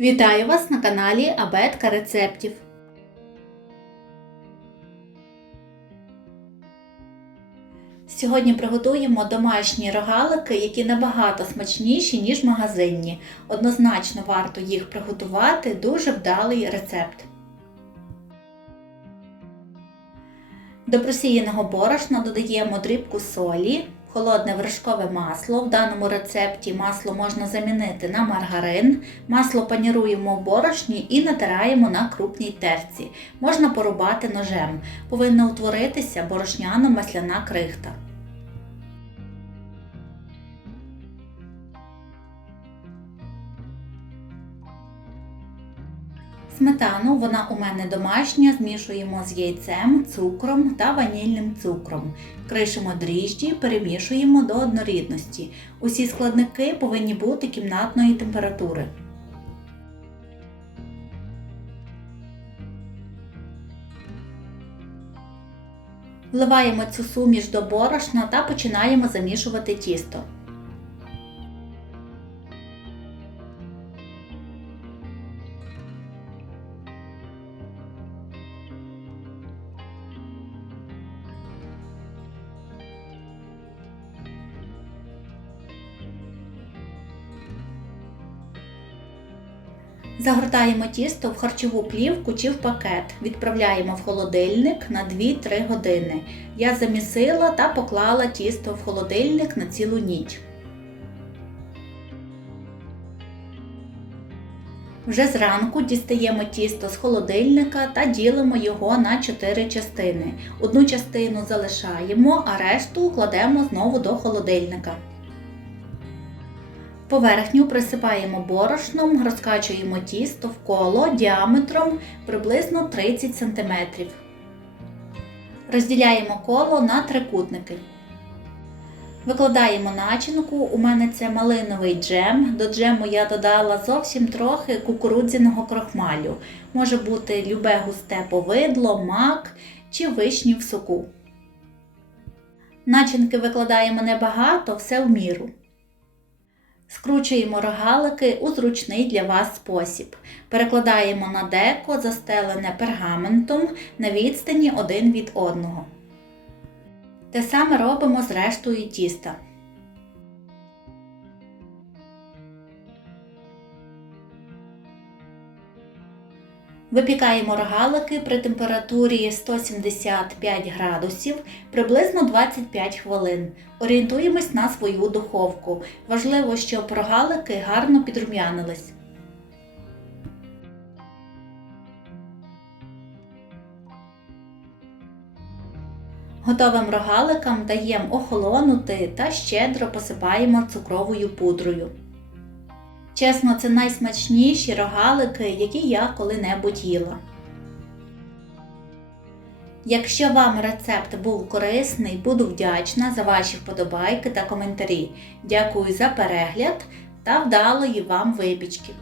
Вітаю вас на каналі Абетка рецептів. Сьогодні приготуємо домашні рогалики, які набагато смачніші, ніж магазинні. Однозначно варто їх приготувати, дуже вдалий рецепт. До просіяного борошна додаємо дрібку солі, холодне вершкове масло. В даному рецепті масло можна замінити на маргарин. Масло паніруємо в борошні і натираємо на крупній терці. Можна порубати ножем. Повинна утворитися борошняно-масляна крихта. Сметану, вона у мене домашня, змішуємо з яйцем, цукром та ванільним цукром. Кришимо дріжджі, перемішуємо до однорідності. Усі складники повинні бути кімнатної температури. Вливаємо цю суміш до борошна та починаємо замішувати тісто. Загортаємо тісто в харчову плівку чи в пакет. Відправляємо в холодильник на 2-3 години. Я замісила та поклала тісто в холодильник на цілу ніч. Вже зранку дістаємо тісто з холодильника та ділимо його на 4 частини. Одну частину залишаємо, а решту кладемо знову до холодильника. Поверхню присипаємо борошном, розкачуємо тісто в коло діаметром приблизно 30 см. Розділяємо коло на трикутники. Викладаємо начинку, у мене це малиновий джем. До джему я додала зовсім трохи кукурудзяного крохмалю. Може бути любе густе повидло, мак чи вишні в соку. Начинки викладаємо небагато, все в міру. Скручуємо рогалики у зручний для вас спосіб. Перекладаємо на деко, застелене пергаментом на відстані один від одного. Те саме робимо з рештою тіста. Випікаємо рогалики при температурі 175 градусів приблизно 25 хвилин. Орієнтуємось на свою духовку. Важливо, щоб рогалики гарно підрум'янились. Готовим рогаликам даємо охолонути та щедро посипаємо цукровою пудрою. Чесно, це найсмачніші рогалики, які я коли-небудь їла. Якщо вам рецепт був корисний, буду вдячна за ваші вподобайки та коментарі. Дякую за перегляд та вдалої вам випічки!